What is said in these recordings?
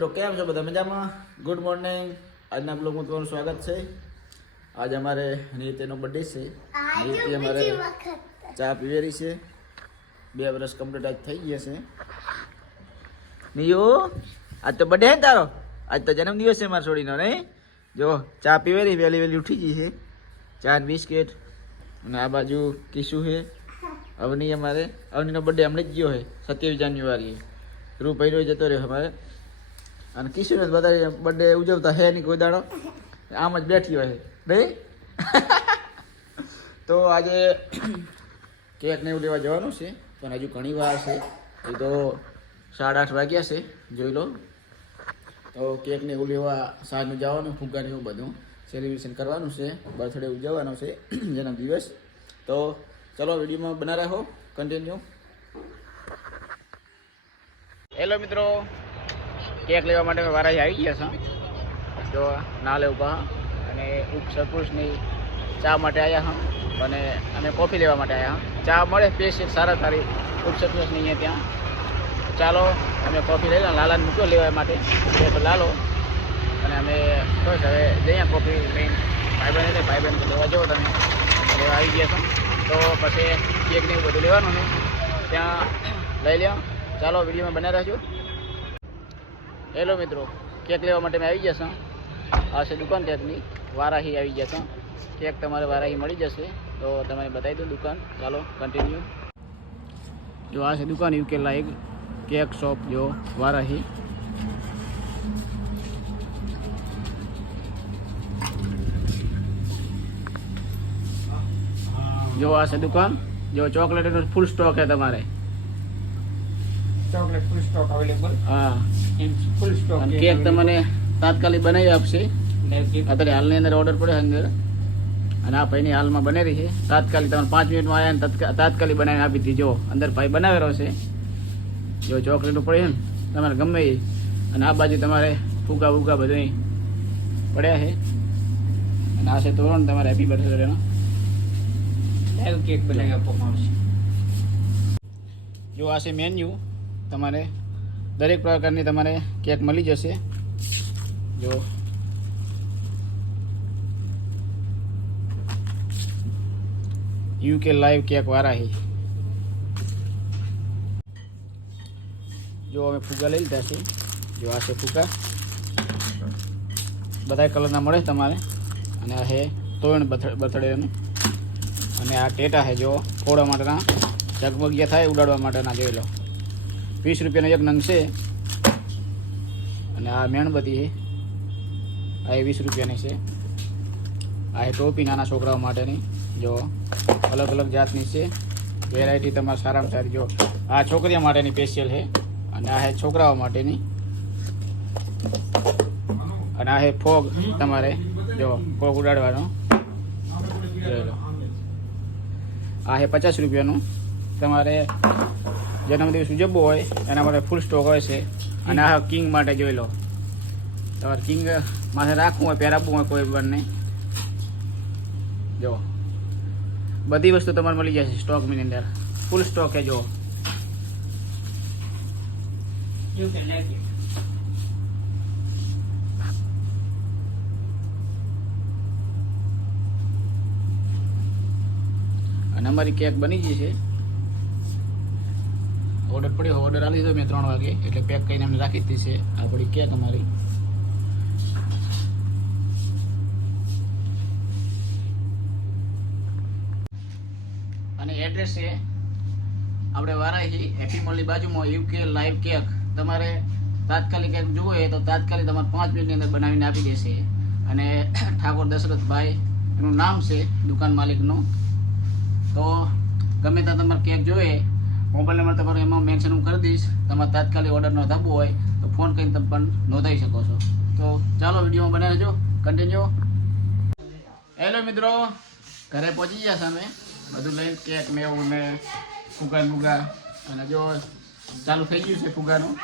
મિત્રો કેમ છો બધા મજામાં? Good morning. આજના બ્લોગમાં તમારું સ્વાગત છે. આજ અમારે નિયતિનો બર્થડે છે. નિયતિ અમારે ચા પીવેરી છે. 2 વર્ષ કમ્પ્લીટ આજ થઈ ગયા છે. નિયો આજ તો બર્થડે હે તારો? આજ તો જન્મદિવસ છે મારા છોડીનો નહીં? જો ચા પીવેરી વહેલી વહેલી ઉઠી ગઈ છે. ચા ને બિસ્કિટ અને આ બાજુ કિશુ છે. અવની અમારે અવનીનો બર્થડે હમણાં જ ગયો છે 27 જાન્યુઆરીએ. રૂ પહેર્યો જતો રહ્યો અમારે. અને કિશોર બધા બર્થડે ઉજવતા હે નહીં કોઈ દાડો, આમ જ બેઠી હોય નહીં. તો આજે કેક ને એવું લેવા જવાનું છે, પણ હજુ ઘણી વાર છે. એ તો 8:30 વાગ્યા છે, જોઈ લો. તો કેક ને એવું લેવા સાંજનું જવાનું, ફુગ્ગા ને એવું બધું સેલિબ્રેશન કરવાનું છે. બર્થડે ઉજવવાનો છે, જન્મદિવસ. તો ચલો વિડીયોમાં બના રહો, કન્ટિન્યુ. હેલો મિત્રો, કેક લેવા માટે મેં વારાઈ આવી ગયા છે. જો નાલે ઊભા અને સરપુરુષની ચા માટે આવ્યા હા, અને અમે કોફી લેવા માટે આવ્યા હા. ચા મળે સ્પેશિયલ સારી ઉપસરપુરુષની અહીંયા ત્યાં. ચાલો અમે કોફી લઈ લો. લાલાને મૂક્યો લેવા માટે, તો લાલો. અને અમે બસ હવે જઈએ કોફી લઈને. ભાઈબંધ લેવા જાઓ તમે, લેવા આવી ગયા છો. તો પછી કેક ને એવું બધું લેવાનું છે, ત્યાં લઈ લ્યો. ચાલો વિડીયોમાં બના રહેજો. હેલો મિત્રો, કેક લેવા માટે મેં આવી જશે. આ છે દુકાન કેકની, વારાહી આવી જશે. કેક તમારે વારાહી મળી જશે. તો તમને બતાવી દઉં દુકાન. ચાલો કન્ટિન્યુ. જો આ છે દુકાન યુકે લાઈવ કેક શોપ, જો વારાહી. જો આ છે દુકાન. જો ચોકલેટનો ફૂલ સ્ટોક છે તમારે. ચોકલેટ ફૂલ સ્ટોક અવેલેબલ. હા, ફૂલ સ્ટોક કેક તમને તાત્કાલિક બનાવી આપશે. અત્યારે હાલની અંદર ઓર્ડર પડે અંદર, અને આ ભાઈની હાલમાં બનેલી છે. તાત્કાલિક તમને 5 મિનિટમાં આવ્યા ને તાત્કાલિક બનાવીને આપી દીધી. જો અંદર ભાઈ બનાવેલો છે. જો ચોકલેટનું પડે ને તમારે ગમે એ. અને આ બાજુ તમારે ફુગા ફુગા બધું પડ્યા છે. અને આ છે તોરણ તમારે હેપી બર્થડેનો લાઈવ કેક બનાવી આપવામાં આવશે. જો આ છે મેન્યુ. તમારે દરેક પ્રકારની તમારે કેક મળી જશે. જો યુકે લાઈવ કેક વારાહી. જો અમે ફુગા લઈ લીધા છે. જો આ છે ફુગા, બધા કલરના મળે તમારે. અને આ છે તોરણ બર્થડેનું. અને આ ટેટા છે જો ફોડવા માટેના, ઝગમગિયા થાય ઉડાડવા માટેના. જોઈ લો, 20 રૂપિયાનો એક નંગ છે. અને આ મીણબત્તી છે, આ 20 રૂપિયાની છે. આ એ ટોપી નાના છોકરાઓ માટેની. જો અલગ અલગ જાતની છે, વેરાયટી તમારે સારામાં સારી. જો આ છોકરીઓ માટેની સ્પેશિયલ છે, અને આ છે છોકરાઓ માટેની. અને આ છે ફોગ તમારે, જો ફોગ ઉડાડવાનો. જોઈ લો, આ છે 50 રૂપિયાનું. તમારે જન્મદિવસ ઉજવવો હોય એના માટે ફૂલ સ્ટોક હોય છે. અને આ કિંગ માટે જોઈ લો, તમારે કિંગ માથે રાખવું હોય, પહેરાવવું હોય કોઈ બંને. જો બધી વસ્તુ તમારે મળી જશે સ્ટોકની અંદર, ફૂલ સ્ટોક છે. જો અને અમારી કેક બની ગઈ છે. ઓર્ડર પડ્યો, ઓર્ડર આવી દીધો મેં 3 વાગે, એટલે પેક કરીને અમને રાખી દીધી છે આપણી કેક અમારી. અને એડ્રેસ છે આપણે વારાહી હેપી મોલની બાજુમાં યુકે લાઈવ કેક. તમારે તાત્કાલિક કેક જોવો હોય તો તાત્કાલિક તમારે 5 મિનિટની અંદર બનાવીને આપી દેશે. અને ઠાકોર દશરથભાઈ એનું નામ છે દુકાન માલિકનું. તો ગમે ત્યાં તમારે કેક જોઈએ, મોબાઈલ નંબર તમારો એમાં મેન્શન હું કરી દઈશ. તમારે તાત્કાલિક ઓર્ડર નોંધાવવો હોય તો ફોન કરીને તમે પણ નોંધાવી શકો છો. તો ચાલો વિડીયોમાં બનાવી લેજો, કન્ટિન્યુ. હેલો મિત્રો, ઘરે પહોંચી ગયા છે અમે. બધું લઈને કેક ને એવું ને ફુગા. અને જો ચાલુ થઈ ગયું છે ફુગાનું.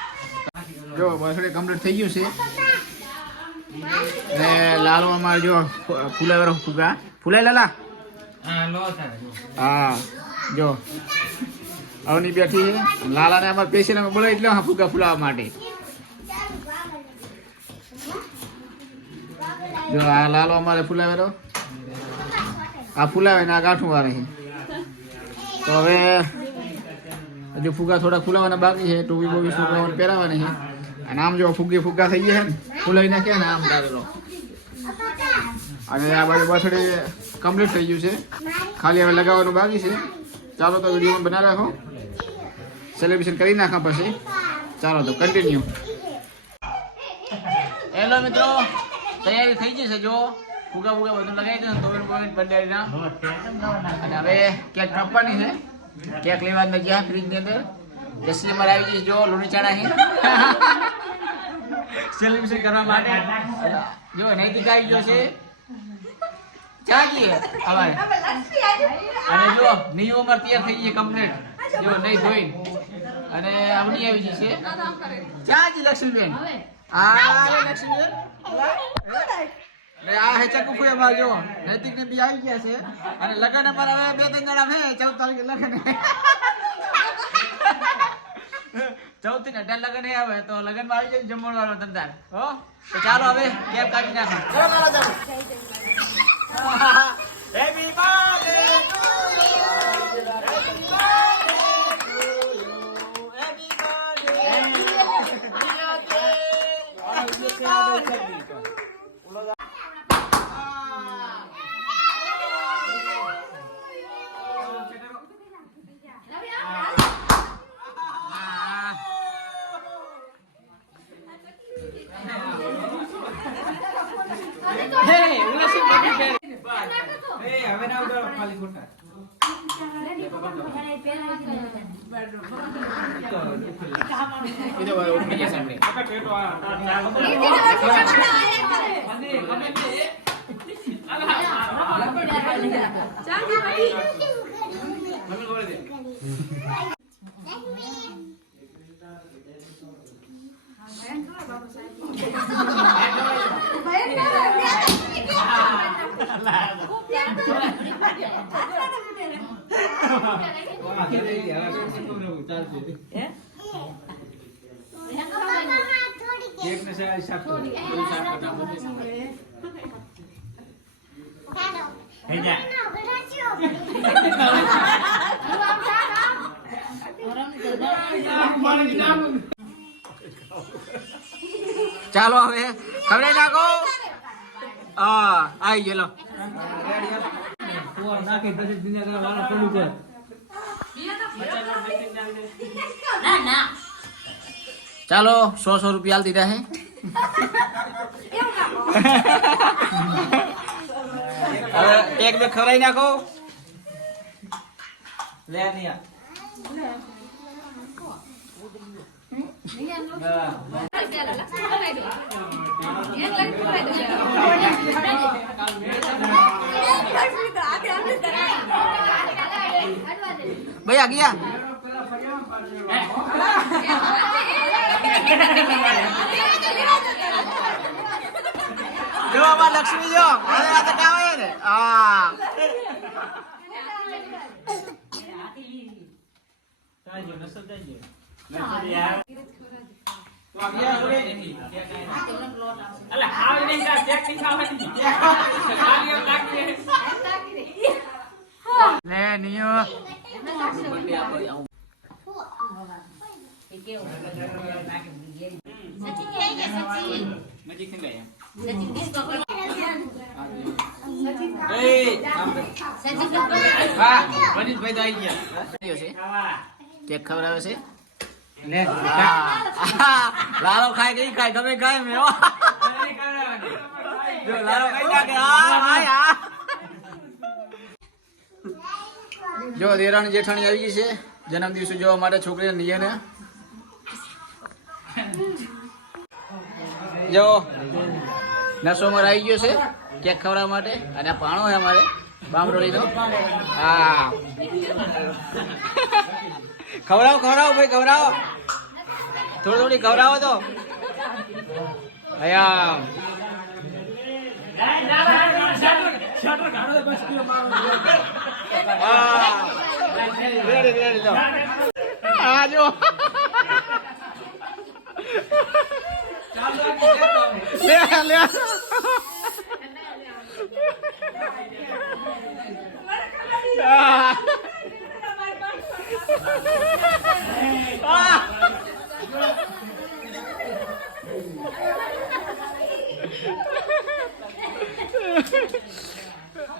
જો બર્થડે કમ્પ્લીટ થઈ ગયું છે. અને લાલો અમારે જો ફૂલાવેલો ફુગા ફૂલાય લાલા. હા જો અવની બેઠી છે. લાલાને અમારે પેશન્ટ અમે બોલાવી એટલે ફુગા ફૂલાવવા માટે. જો આ લાલો અમારે ફૂલાવેલો, આ ફૂલાવે ને આ ગાંઠું વાળે છે. તો હવે હજુ ફુગા થોડા ફૂલાવાના બાકી છે, ટોપી બોપી છોકરાઓને પહેરાવાની છે. અને આમ જો ફુગ્ગા થઈ ગયા છે ને, ફૂલાઈ નાખ્યા ને આમ ડારેલો. અને આ બાજુ બર્થડે કમ્પ્લીટ થઈ ગયું છે, ખાલી હવે લગાવવાનું બાકી છે. ચાલો તો વિડીયો બનાવી રાખો, સેલિબ્રેશન કરી નાખા પછી. ચાલો તો કન્ટિન્યુ. હેલો મિત્રો, તૈયારી થઈ જશે. જો ફુગા બધું લગાવી દે તો બર્થડેના. અને હવે કેક કાપવાની છે. કેક લેવા ગયા ફ્રીજની અંદર. જસી અમારે આવી ગઈ, જો લોણી ચાણા છે સેલિબ્રેશન કરવા માટે. જો નૈતિક આવી ગયો છે, ચાગીએ અમારે. અને જો નિયો અમાર તૈયાર થઈ ગઈ કમ્પ્લીટ, જો નહીં ધોઈ. અને આવડી આવી ગઈ છે ચાજી લક્ષ્મીબેન. આ લક્ષ્મીબેન આ હે ચકુ અમાર. જો નૈતિક ને બી આવી ગયા છે. અને લગન અમારે હવે 2-3 જણા છે. 14 તારીખે લગન, 14 થી 18 લગન આવે તો લગન માં આવી જાય જમણ વાળો ધંધા. હો તો ચાલો હવે કેક કાપી નાખો. Happy birthday to you, happy birthday, happy birthday. હવે ના ઉડાડો ખાલી ખોટા. ચાલો હવે ખવડાવી નાખો. આવી ગયેલો. ચાલો 100 રૂપિયા દીધા હે. હવે એક બે ખવડાવી નાખો. લે નિયા ભૈયા ગયા. જો અમાર લક્ષ્મી જો અરે આ તો કામ આવે ને. હા ચાલજો નસલ ચાલજો નસલ યાર. અલા હાવ નહીં કા ચેક ની ખાવાની ખાલી એમ લાગી લે નિયો બર્થડે આપો આવું. સચિન કે આઈ ગયા સચિન નજીક થી ગયા સચિન હા વનિતભાઈ તો આવી ગયા. કેક ખવડાવે છે. લે લાલો ખાય ગઈ ખાય તમે ખાય મે જો લાલો કઈ નાખે. હા જો દેરાણી જેઠાણી આવી ગઈ છે જન્મદિવસ જોવા માટે છોકરીને નિયને. જો નસોમર આવી ગયો છે કેક ખવડાવવા માટે. અને આ પાણો છે અમારે બામરોલીનો. હા ખવડાવો ભાઈ ખવડાવો. થોડી ખવડાવો તો. અયા હા જો લે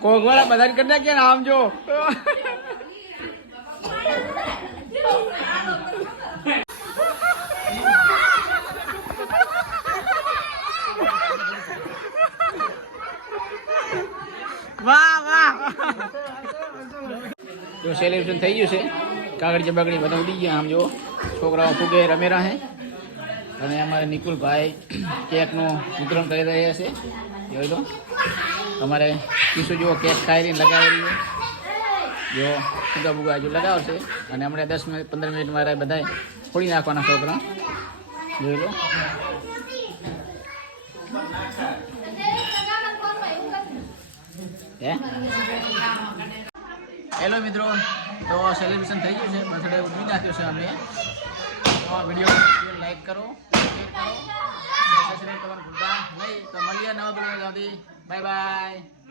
કોકવાળા બધા કરી નાખ્યા ને આમ જો વાહ વાહ તો સેલિબ્રેશન થઈ ગયું છે કાગળ ચબાગડી બધા ઉડી ગયા આમ જો છોકરાઓ ફૂગે રમેરા હે અને અમારે નિકુલભાઈ કેકનું વિતરણ કરી રહ્યા છે જોઈ લો અમારે કિશુ જુઓ કેક ખાઈને લગાવેલી છે જો ફુગા ફુગા હજુ લગાવશે અને હમણાં 10 મિનિટ 15 મિનિટ મારે બધા ફોડી નાખવાના છોકરા જોઈ લો હેલો મિત્રો તો સેલિબ્રેશન થઈ ગયું છે બર્થડે ઉજવી નાખ્યો છે અમે તો આ વિડીયો લાઈક કરો શેર કરો સબસ્ક્રાઈબ કરવાનું ભૂલતા નહીં તો મળીએ નવા વિડીયો બાય બાય